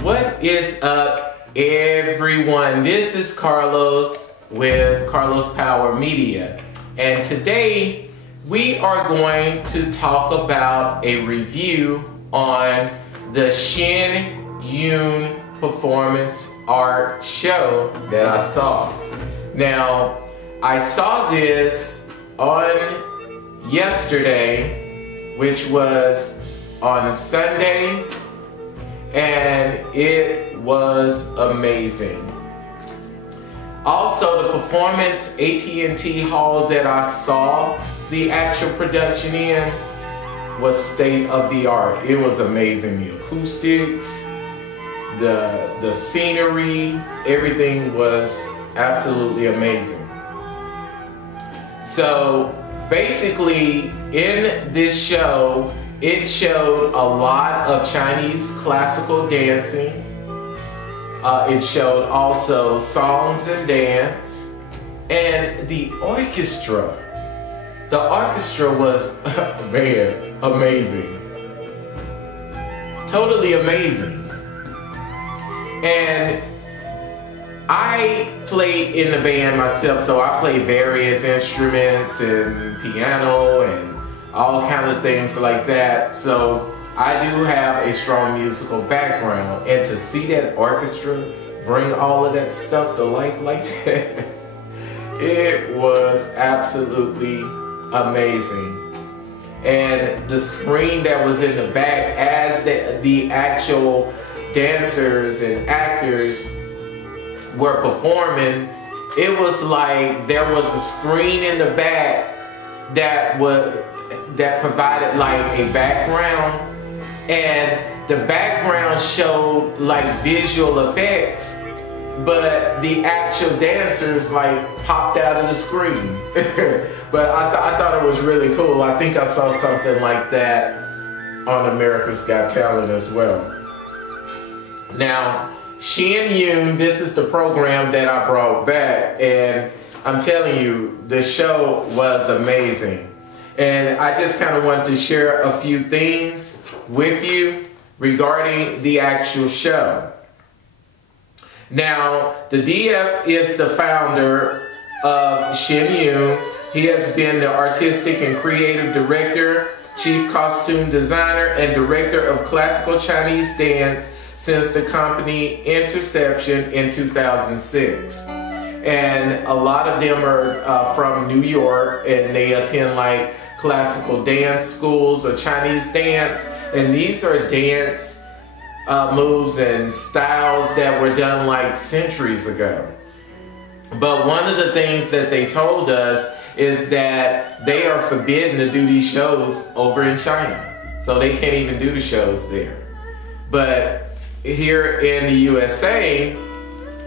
What is up, everyone? This is Carlos with Carlos Power Media, and today we are going to talk about a review on the Shen Yun performance art show that I saw. Now, I saw this on yesterday, which was on Sunday, and it was amazing. Also, the performance AT&T Hall that I saw the actual production in was state of the art. It was amazing. The acoustics, the scenery, everything was absolutely amazing. So basically, in this show, it showed a lot of Chinese classical dancing. It showed also songs and dance, and the orchestra. The orchestra was, man, amazing. Totally amazing. And I played in the band myself, so I played various instruments and piano and all kinds of things like that. So I do have a strong musical background, and to see that orchestra bring all of that stuff to life like that, it was absolutely amazing. And the screen that was in the back, as the actual dancers and actors were performing, it was like there was a screen in the back that provided like a background, and the background showed like visual effects, but the actual dancers like popped out of the screen. But I thought it was really cool. I think I saw something like that on America's Got Talent as well. Now, Shen Yun, this is the program that I brought back, and I'm telling you, the show was amazing. And I just kind of wanted to share a few things with you regarding the actual show. Now, the DF is the founder of Shen Yun. He has been the artistic and creative director, chief costume designer, and director of classical Chinese dance since the company Interception in 2006. And a lot of them are from New York, and they attend like classical dance schools or Chinese dance. And these are dance moves and styles that were done like centuries ago. But one of the things that they told us is that they are forbidden to do these shows over in China. So they can't even do the shows there. But here in the USA,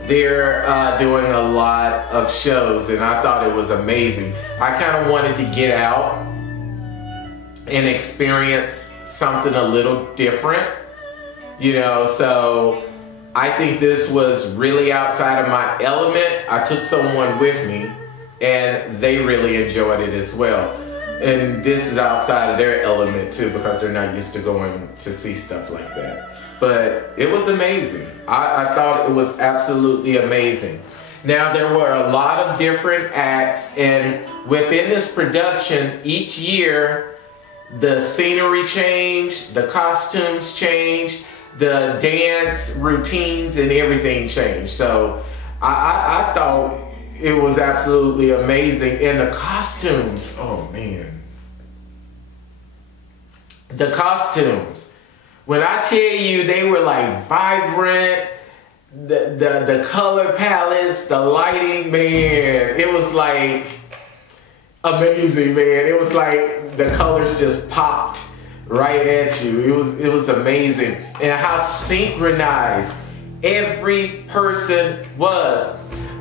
they're doing a lot of shows, and I thought it was amazing. I kind of wanted to get out and experience something a little different, you know, so I think this was really outside of my element. I took someone with me, and they really enjoyed it as well. And this is outside of their element too, because they're not used to going to see stuff like that. But it was amazing. I thought it was absolutely amazing. Now, there were a lot of different acts, and within this production, each year, the scenery changed, the costumes changed, the dance routines and everything changed. So I thought it was absolutely amazing. And the costumes, oh man. The costumes. When I tell you they were like vibrant, the color palettes, the lighting, man, it was like amazing, man. It was like the colors just popped right at you. It was amazing. And how synchronized every person was.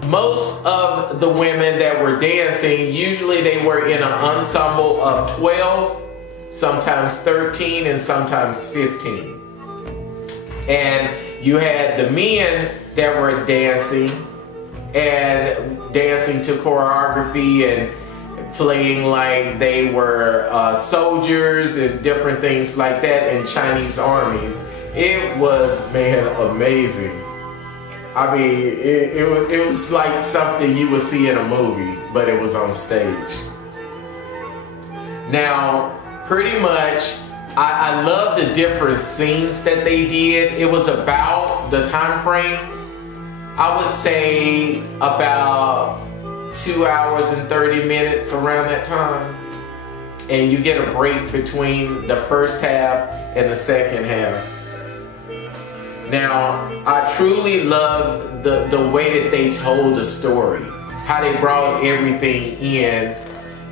Most of the women that were dancing, usually they were in an ensemble of 12, sometimes 13, and sometimes 15. And you had the men that were dancing and dancing to choreography and playing like they were soldiers and different things like that in Chinese armies. It was, man, amazing. I mean, it was like something you would see in a movie, but it was on stage. Now, pretty much, I love the different scenes that they did. It was about the time frame, I would say about 2 hours and 30 minutes around that time. And you get a break between the first half and the second half. Now, I truly love the way that they told the story. How they brought everything in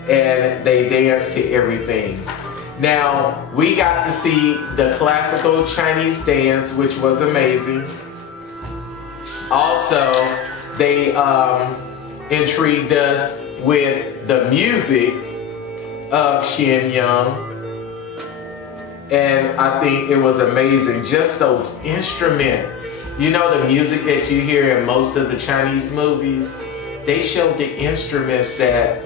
and they danced to everything. Now, we got to see the classical Chinese dance, which was amazing. Also, they intrigued us with the music of Shen Yun. And I think it was amazing. Just those instruments. You know, the music that you hear in most of the Chinese movies, they showed the instruments that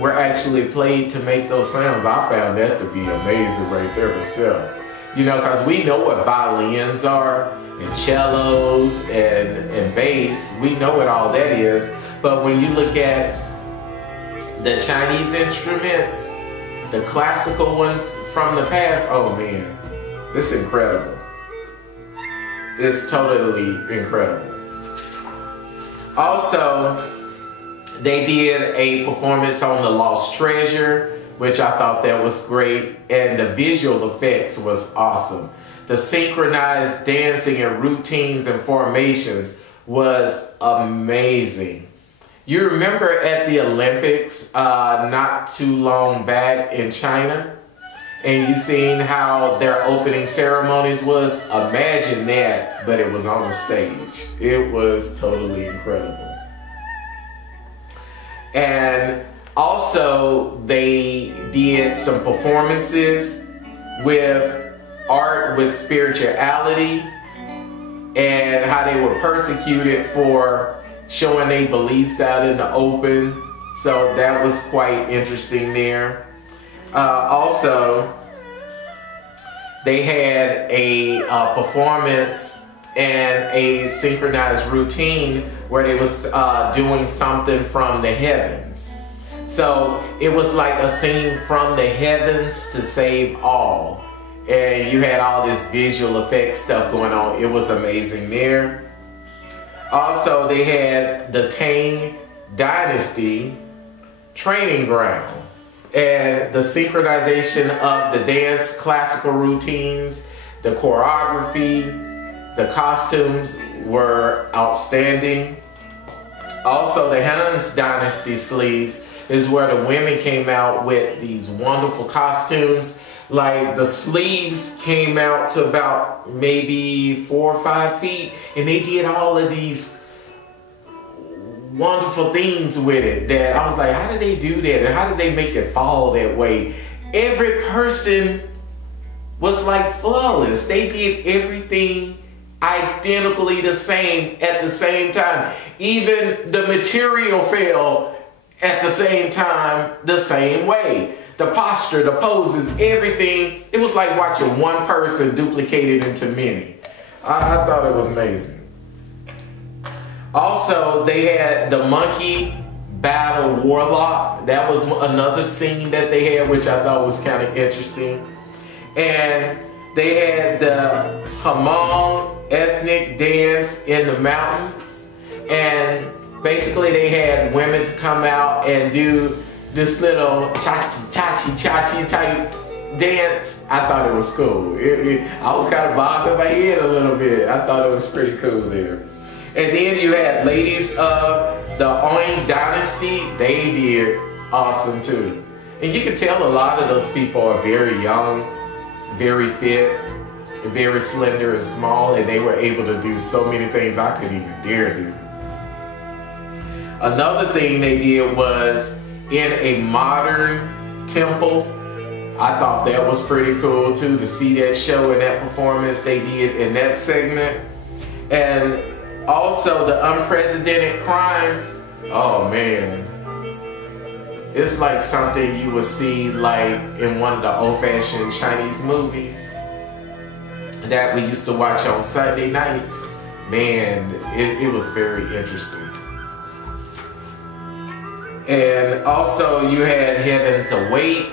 were actually played to make those sounds. I found that to be amazing right there myself. You know, because we know what violins are, and cellos, and bass. We know what all that is. But when you look at the Chinese instruments, the classical ones from the past, oh man, it's incredible. It's totally incredible. Also, they did a performance on The Lost Treasure, which I thought that was great, and the visual effects was awesome. The synchronized dancing and routines and formations was amazing. You remember at the Olympics not too long back in China, and you seen how their opening ceremonies was? Imagine that, but it was on the stage. It was totally incredible. And also, they did some performances with art, with spirituality, and how they were persecuted for showing their beliefs out in the open. So that was quite interesting there. Also, they had a performance and a synchronized routine where they was doing something from the heavens. So it was like a scene from the heavens to save all. And you had all this visual effects stuff going on. It was amazing there. Also, they had the Tang Dynasty training ground. And the synchronization of the dance classical routines, the choreography, the costumes were outstanding. Also, the Han's Dynasty sleeves is where the women came out with these wonderful costumes. Like the sleeves came out to about maybe 4 or 5 feet, and they did all of these wonderful things with it that I was like, how did they do that? And how did they make it fall that way? Every person was like flawless. They did everything identically the same at the same time. Even the material fell at the same time the same way. The posture, the poses, everything. It was like watching one person duplicated into many. I thought it was amazing. Also, they had the monkey battle warlock. That was another scene that they had, which I thought was kind of interesting. And they had the Hmong ethnic dance in the mountains. And basically they had women to come out and do this little chachi type dance. I thought it was cool. I was kind of bobbing my head a little bit. I thought it was pretty cool there. And then you had ladies of the Oing Dynasty. They did awesome too. And you can tell a lot of those people are very young, very fit, very slender and small, and they were able to do so many things I couldn't even dare do. Another thing they did was in a modern temple. I thought that was pretty cool too, to see that show and that performance they did in that segment. And also the unprecedented crime. Oh man. It's like something you would see like in one of the old-fashioned Chinese movies that we used to watch on Sunday nights. Man, it was very interesting. And also you had Heavens Await.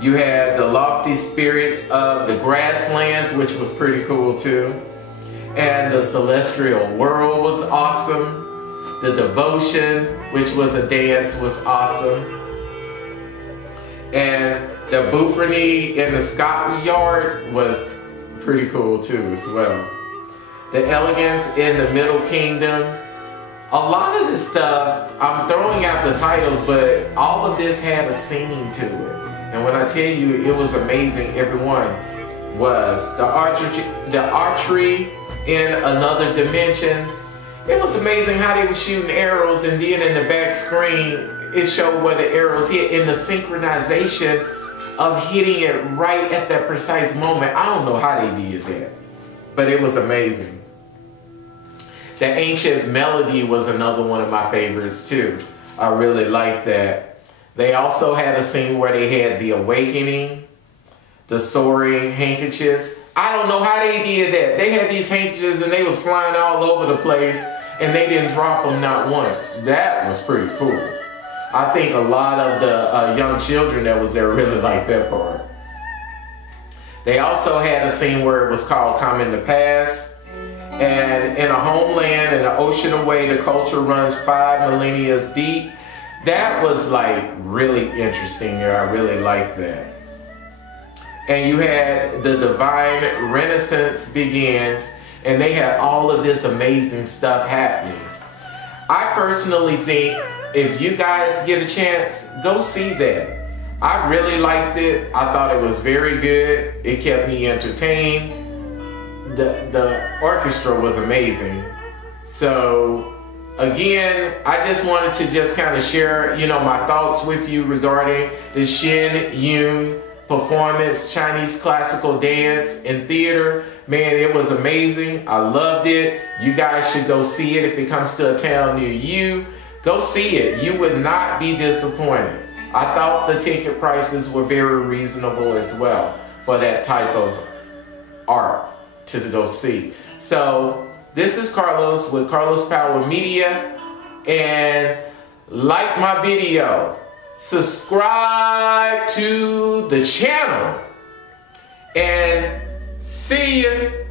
You had the Lofty Spirits of the Grasslands, which was pretty cool too. And the Celestial World was awesome. The Devotion, which was a dance, was awesome. And the Bouffrony in the Scotland Yard was pretty cool too as well. The Elegance in the Middle Kingdom. A lot of this stuff, I'm throwing out the titles, but all of this had a scene to it. And when I tell you it was amazing, everyone was. The archery in Another Dimension. It was amazing how they were shooting arrows, and then in the back screen, it showed where the arrows hit, in the synchronization of hitting it right at that precise moment. I don't know how they did that, but it was amazing. The Ancient Melody was another one of my favorites too. I really liked that. They also had a scene where they had the awakening, the soaring handkerchiefs. I don't know how they did that. They had these handkerchiefs and they was flying all over the place and they didn't drop them not once. That was pretty cool. I think a lot of the young children that was there really liked that part. They also had a scene where it was called Coming to Pass. And in a homeland and an ocean away, the culture runs 5 millennia deep. That was like really interesting there. I really liked that. And you had the Divine Renaissance begins, and they had all of this amazing stuff happening. I personally think if you guys get a chance, go see that. I really liked it. I thought it was very good. It kept me entertained. The orchestra was amazing. So again, I just wanted to just kind of share, my thoughts with you regarding the Shen Yun performance, Chinese classical dance in theater. Man, it was amazing. I loved it. You guys should go see it if it comes to a town near you. Go see it. You would not be disappointed. I thought the ticket prices were very reasonable as well for that type of art to go see. So this is Carlos with Carlos Power Media, and like my video, subscribe to the channel, and see you